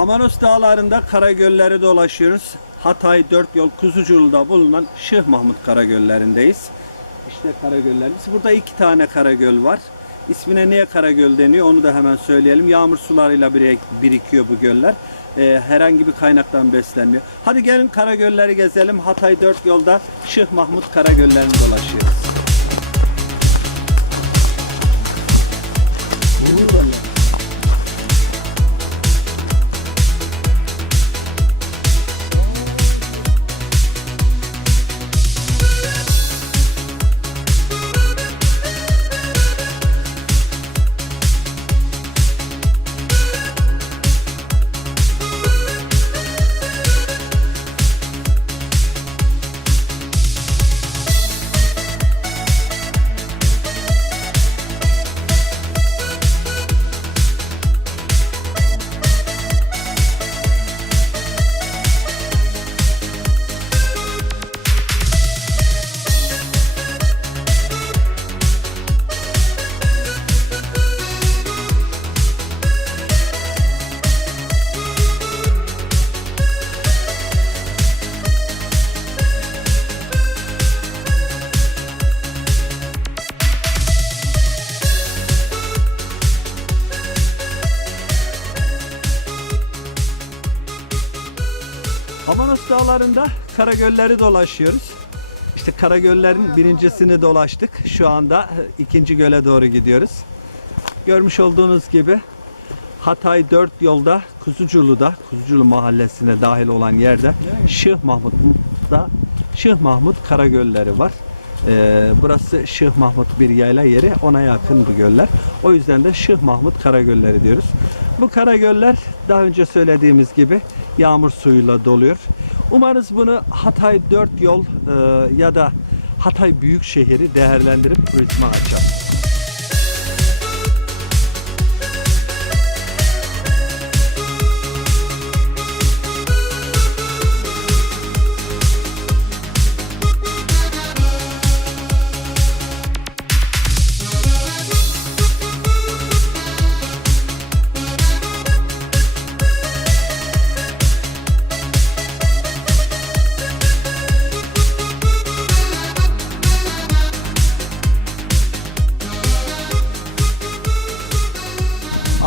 Amanos dağlarında Karagölleri dolaşıyoruz. Hatay Dört Yol Kuzuculu'da bulunan Şıh Mahmut Karagöllerindeyiz. İşte Karagöllerimiz. Burada iki tane Karagöl var. İsmine niye Karagöl deniyor onu da hemen söyleyelim. Yağmur sularıyla birik- birikiyor bu göller. Ee, herhangi bir kaynaktan beslenmiyor. Hadi gelin Karagölleri gezelim. Hatay Dört Yolda Şıh Mahmut Karagöllerini dolaşıyoruz. Amanos dağlarında Karagölleri dolaşıyoruz. İşte Karagöllerin birincisini dolaştık. Şu anda ikinci göle doğru gidiyoruz. Görmüş olduğunuz gibi Hatay Dört Yolda Kuzuculu'da, Kuzuculu mahallesine dahil olan yerde Şıh Mahmut'da Şıh Mahmut Karagölleri var. Ee, burası Şıh Mahmut bir yayla yeri. Ona yakın bu göller. O yüzden de Şıh Mahmut Karagölleri diyoruz. Bu karagöller daha önce söylediğimiz gibi yağmur suyuyla doluyor. Umarız bunu Hatay Dört Yol e, ya da Hatay Büyükşehir'i değerlendirip turizme açar.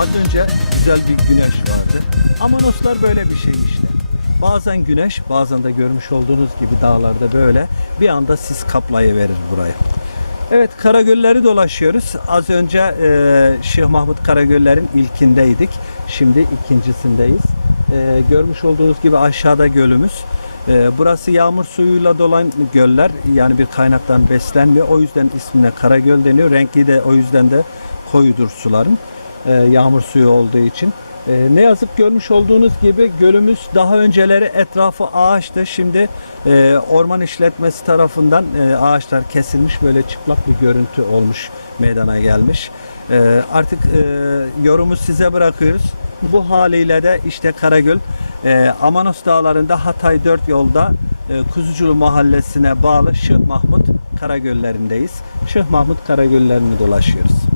Az önce güzel bir güneş vardı. Amanoslar böyle bir şey işte. Bazen güneş, bazen de görmüş olduğunuz gibi dağlarda böyle bir anda sis kaplayıverir burayı. Evet Karagölleri dolaşıyoruz. Az önce e, Şeyh Mahmut Karagöller'in ilkindeydik. Şimdi ikincisindeyiz. E, görmüş olduğunuz gibi aşağıda gölümüz. E, burası yağmur suyuyla dolan göller. Yani bir kaynaktan beslenmiyor. O yüzden ismine Karagöl deniyor. Renkli de o yüzden de koyudur suların. E, yağmur suyu olduğu için. E, ne yazık görmüş olduğunuz gibi gölümüz daha önceleri etrafı ağaçtı. Şimdi e, orman işletmesi tarafından e, ağaçlar kesilmiş böyle çıplak bir görüntü olmuş meydana gelmiş. E, artık e, yorumu size bırakıyoruz. Bu haliyle de işte Karagöl e, Amanos Dağları'nda Hatay 4 yolda e, Kuzuculu mahallesine bağlı Şıh Mahmut Karagöllerindeyiz. Şıh Mahmut Karagöllerini dolaşıyoruz.